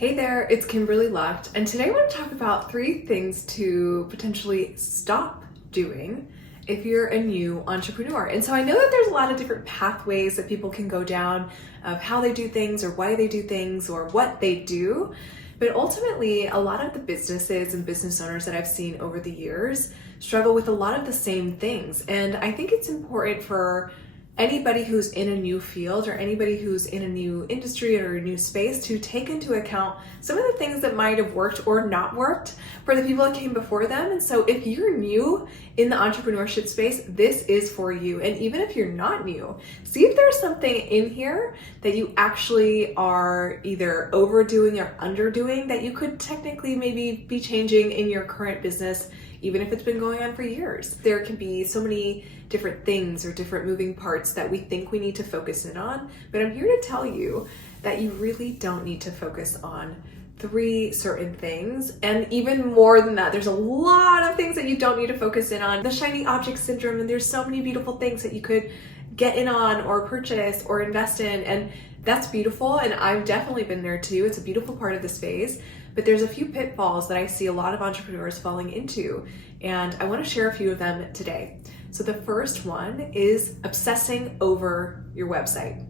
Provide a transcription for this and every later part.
Hey there, it's Kimberly Lucht, and today I want to talk about 3 things to potentially stop doing if you're a new entrepreneur. And so I know that there's a lot of different pathways that people can go down of how they do things or why they do things or what they do. But ultimately, a lot of the businesses and business owners that I've seen over the years struggle with a lot of the same things. And I think it's important for anybody who's in a new field or anybody who's in a new industry or a new space to take into account some of the things that might have worked or not worked for the people that came before them. And so if you're new in the entrepreneurship space, this is for you. And even if you're not new, see if there's something in here that you actually are either overdoing or underdoing that you could technically maybe be changing in your current business, even if it's been going on for years. There can be so many different things or different moving parts that we think we need to focus in on, but I'm here to tell you that you really don't need to focus on 3 certain things, and even more than that. There's a lot of things that you don't need to focus in on. The shiny object syndrome, and there's so many beautiful things that you could get in on or purchase or invest in, and that's beautiful, and I've definitely been there too. It's a beautiful part of the space. But there's a few pitfalls that I see a lot of entrepreneurs falling into, and I want to share a few of them today. So the first one is obsessing over your website.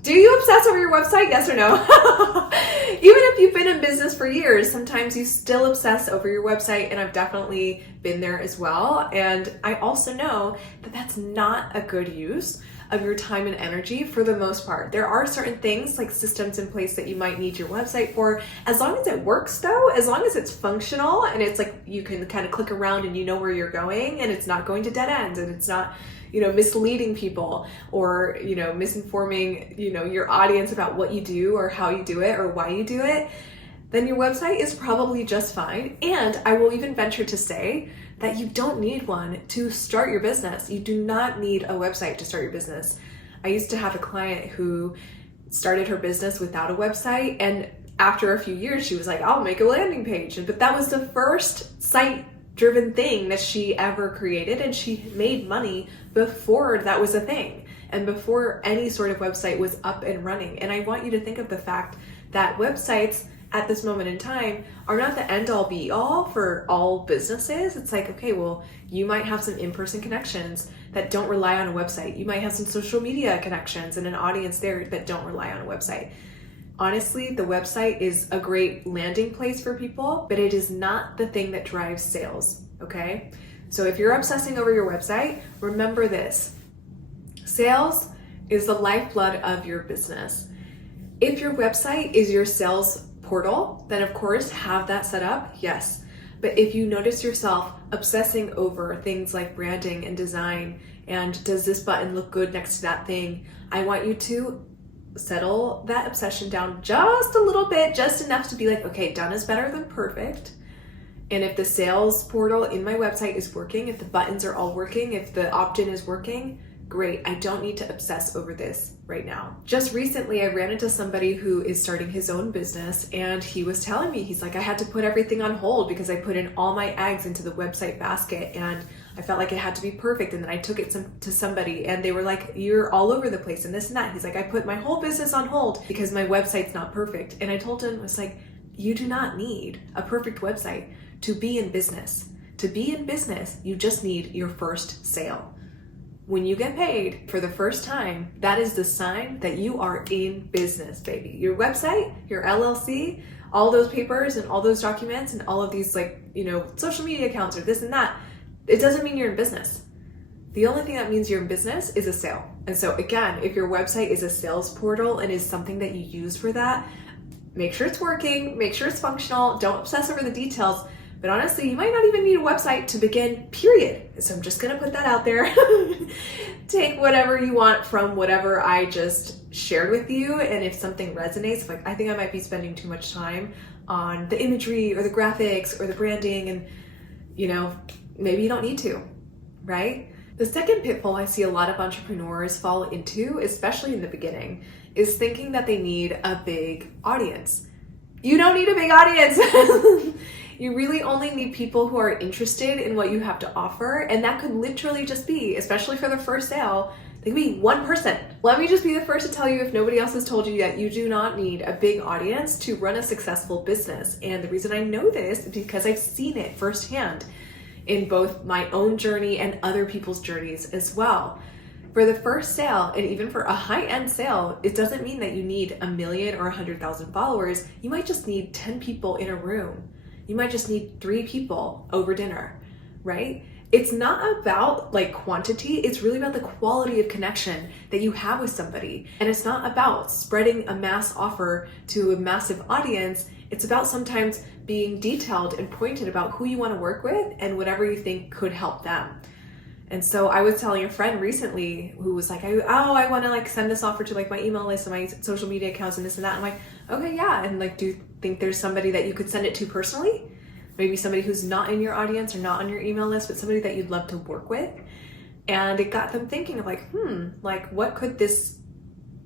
Do you obsess over your website? Yes or no? Even if you've been in business for years, sometimes you still obsess over your website, and I've definitely been there as well. And I also know that that's not a good use of your time and energy for the most part. There are certain things like systems in place that you might need your website for. As long as it works though, as long as it's functional and it's like you can kind of click around and you know where you're going and it's not going to dead ends and it's not, misleading people or, misinforming, your audience about what you do or how you do it or why you do it, then your website is probably just fine. And I will even venture to say that you don't need one to start your business. You do not need a website to start your business. I used to have a client who started her business without a website, and after a few years, she was like, I'll make a landing page. But that was the first site-driven thing that she ever created, and she made money before that was a thing and before any sort of website was up and running. And I want you to think of the fact that websites at this moment in time are not the end all be all for all businesses. It's like, okay, well, you might have some in-person connections that don't rely on a website. You might have some social media connections and an audience there that don't rely on a website. Honestly, the website is a great landing place for people, but it is not the thing that drives sales, okay? So if you're obsessing over your website, remember this. Sales is the lifeblood of your business. If your website is your sales portal, then of course have that set up, yes. But if you notice yourself obsessing over things like branding and design and does this button look good next to that thing, I want you to settle that obsession down just a little bit, just enough to be like, okay, done is better than perfect. And if the sales portal in my website is working, if the buttons are all working, if the opt-in is working, great. I don't need to obsess over this right now. Just recently, I ran into somebody who is starting his own business, and he was telling me, he's like, I had to put everything on hold because I put in all my eggs into the website basket and I felt like it had to be perfect. And then I took it to somebody and they were like, you're all over the place and this and that. He's like, I put my whole business on hold because my website's not perfect. And I told him, I was like, you do not need a perfect website to be in business. To be in business, you just need your first sale. When you get paid for the first time, that is the sign that you are in business, baby. Your website, your LLC, all those papers and all those documents and all of these social media accounts or this and that, it doesn't mean you're in business. The only thing that means you're in business is a sale. And so again, if your website is a sales portal and is something that you use for that, make sure it's working, make sure it's functional, don't obsess over the details. But honestly, you might not even need a website to begin, period. So I'm just gonna put that out there. Take whatever you want from whatever I just shared with you. And if something resonates, like I think I might be spending too much time on the imagery or the graphics or the branding and, maybe you don't need to, right? The second pitfall I see a lot of entrepreneurs fall into, especially in the beginning, is thinking that they need a big audience. You don't need a big audience. You really only need people who are interested in what you have to offer. And that could literally just be, especially for the first sale, They could be one person. Let me just be the first to tell you, if nobody else has told you yet, you do not need a big audience to run a successful business. And the reason I know this is because I've seen it firsthand in both my own journey and other people's journeys as well. For the first sale, and even for a high-end sale, it doesn't mean that you need 1 million or 100,000 followers. You might just need 10 people in a room. You might just need 3 people over dinner, right? It's not about like quantity, it's really about the quality of connection that you have with somebody. And it's not about spreading a mass offer to a massive audience. It's about sometimes being detailed and pointed about who you want to work with and whatever you think could help them. And so I was telling a friend recently who was like, I want to like send this offer to like my email list and my social media accounts and this and that. I'm like, okay, yeah. And like, do you think there's somebody that you could send it to personally? Maybe somebody who's not in your audience or not on your email list, but somebody that you'd love to work with. And it got them thinking of like, like what could this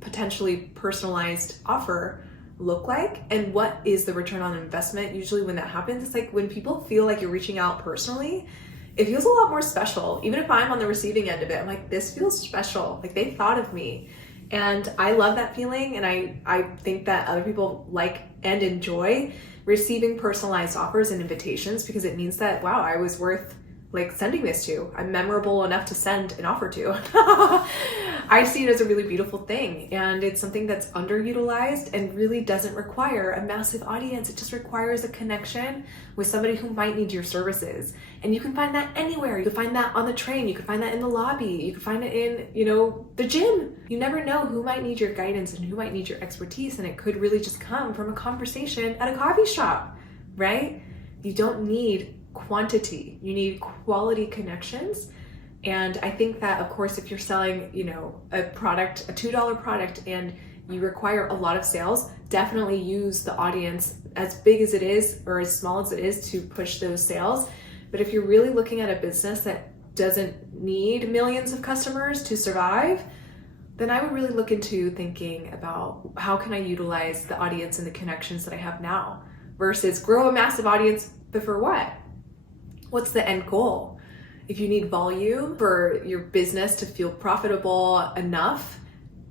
potentially personalized offer look like? And what is the return on investment? Usually when that happens, it's like when people feel like you're reaching out personally, it feels a lot more special. Even if I'm on the receiving end of it, I'm like, this feels special. Like they thought of me. And I love that feeling. And I think that other people like and enjoy receiving personalized offers and invitations, because it means that, wow, I was worth like sending this to. I'm memorable enough to send an offer to. I see it as a really beautiful thing, and it's something that's underutilized and really doesn't require a massive audience. It just requires a connection with somebody who might need your services. And you can find that anywhere. You can find that on the train. You can find that in the lobby. You can find it in, the gym. You never know who might need your guidance and who might need your expertise, and it could really just come from a conversation at a coffee shop, right? You don't need quantity. You need quality connections. And I think that, of course, if you're selling, a product, a $2 product, and you require a lot of sales, definitely use the audience as big as it is or as small as it is to push those sales. But if you're really looking at a business that doesn't need millions of customers to survive, then I would really look into thinking about how can I utilize the audience and the connections that I have now versus grow a massive audience, but for what? What's the end goal? If you need volume for your business to feel profitable enough,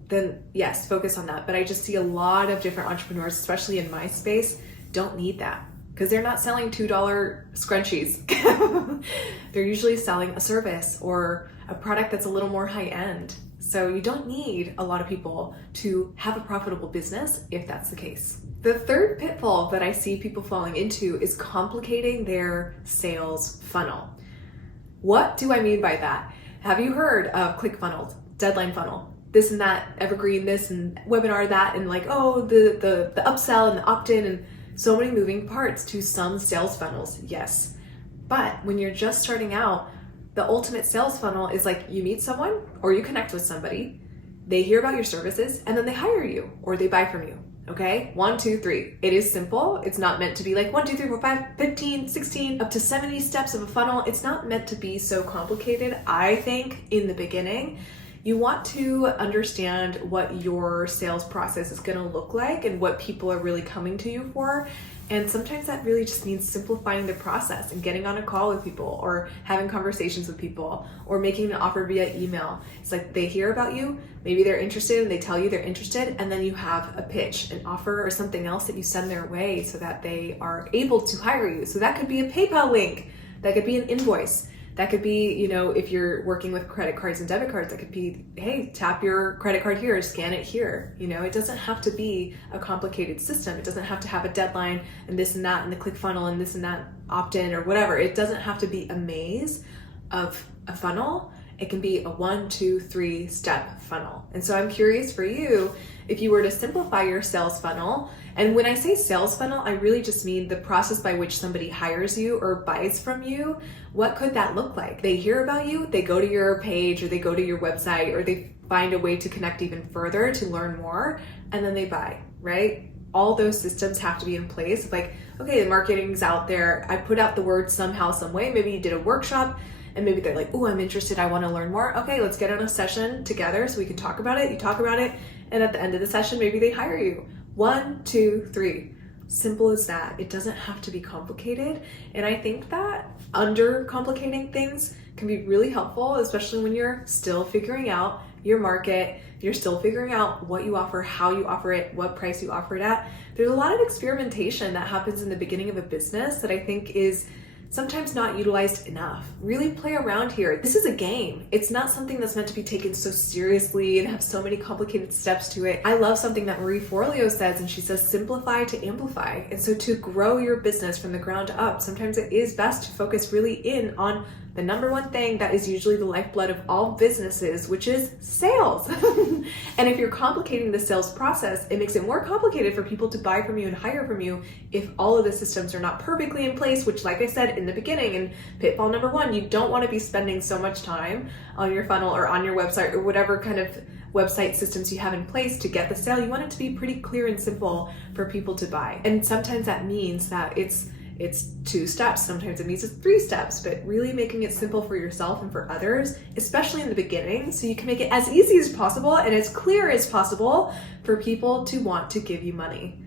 then yes, focus on that. But I just see a lot of different entrepreneurs, especially in my space, don't need that because they're not selling $2 scrunchies. They're usually selling a service or a product that's a little more high end. So you don't need a lot of people to have a profitable business if that's the case. The third pitfall that I see people falling into is complicating their sales funnel. What do I mean by that? Have you heard of ClickFunnels, deadline funnel, this and that, evergreen, this and webinar, that, and like, the upsell and the opt-in and so many moving parts to some sales funnels? Yes. But when you're just starting out, the ultimate sales funnel is like you meet someone or you connect with somebody, they hear about your services, and then they hire you or they buy from you. Okay, 1, 2, 3. It is simple. It's not meant to be like 1, 2, 3, 4, 5, 15, 16, up to 70 steps of a funnel. It's not meant to be so complicated. I think in the beginning, you want to understand what your sales process is going to look like and what people are really coming to you for. And sometimes that really just means simplifying the process and getting on a call with people or having conversations with people or making an offer via email. It's like they hear about you, maybe they're interested and they tell you they're interested, and then you have a pitch, an offer, or something else that you send their way so that they are able to hire you. So that could be a PayPal link, that could be an invoice. That could be, if you're working with credit cards and debit cards, that could be, hey, tap your credit card here, scan it here. It doesn't have to be a complicated system. It doesn't have to have a deadline and this and that and the ClickFunnels and this and that opt-in or whatever. It doesn't have to be a maze of a funnel. It can be a 1, 2, 3 step funnel. And so I'm curious for you, if you were to simplify your sales funnel, and when I say sales funnel, I really just mean the process by which somebody hires you or buys from you. What could that look like? They hear about you, they go to your page or they go to your website or they find a way to connect even further to learn more, and then they buy, right? All those systems have to be in place. Like, okay, the marketing's out there. I put out the word somehow, some way. Maybe you did a workshop and maybe they're like, oh, I'm interested. I want to learn more. Okay, let's get on a session together so we can talk about it. You talk about it. And at the end of the session, maybe they hire you. 1, 2, 3. Simple as that. It doesn't have to be complicated. And I think that under complicating things can be really helpful, especially when you're still figuring out your market, you're still figuring out what you offer, how you offer it, what price you offer it at. There's a lot of experimentation that happens in the beginning of a business that I think is sometimes not utilized enough. Really play around here. This is a game. It's not something that's meant to be taken so seriously and have so many complicated steps to it. I love something that Marie Forleo says, and she says, simplify to amplify. And so to grow your business from the ground up, sometimes it is best to focus really in on the number one thing that is usually the lifeblood of all businesses, which is sales. And if you're complicating the sales process, it makes it more complicated for people to buy from you and hire from you if all of the systems are not perfectly in place, which, like I said in the beginning, in pitfall number one, you don't want to be spending so much time on your funnel or on your website or whatever kind of website systems you have in place to get the sale. You want it to be pretty clear and simple for people to buy. And sometimes that means that it's 2 steps, sometimes it means it's 3 steps, but really making it simple for yourself and for others, especially in the beginning, so you can make it as easy as possible and as clear as possible for people to want to give you money.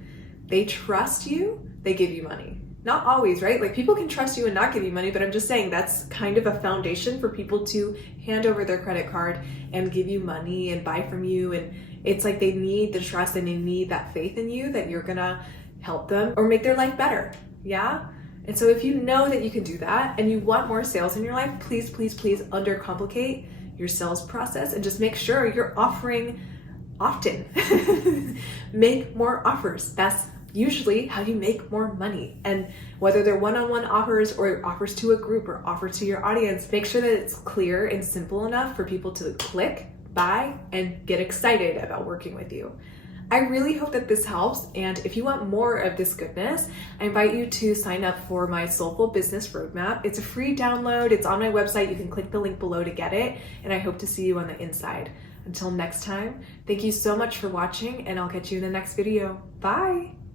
They trust you, they give you money. Not always, right? Like, people can trust you and not give you money, but I'm just saying that's kind of a foundation for people to hand over their credit card and give you money and buy from you. And it's like they need the trust and they need that faith in you that you're gonna help them or make their life better. Yeah? And so if you know that you can do that and you want more sales in your life, please, please, please undercomplicate your sales process and just make sure you're offering often. Make more offers. That's usually how you make more money. And whether they're one-on-one offers or offers to a group or offers to your audience, make sure that it's clear and simple enough for people to click, buy, and get excited about working with you. I really hope that this helps, and if you want more of this goodness, I invite you to sign up for my Soulful Business Roadmap. It's a free download. It's on my website. You can click the link below to get it, and I hope to see you on the inside. Until next time, thank you so much for watching, and I'll catch you in the next video. Bye!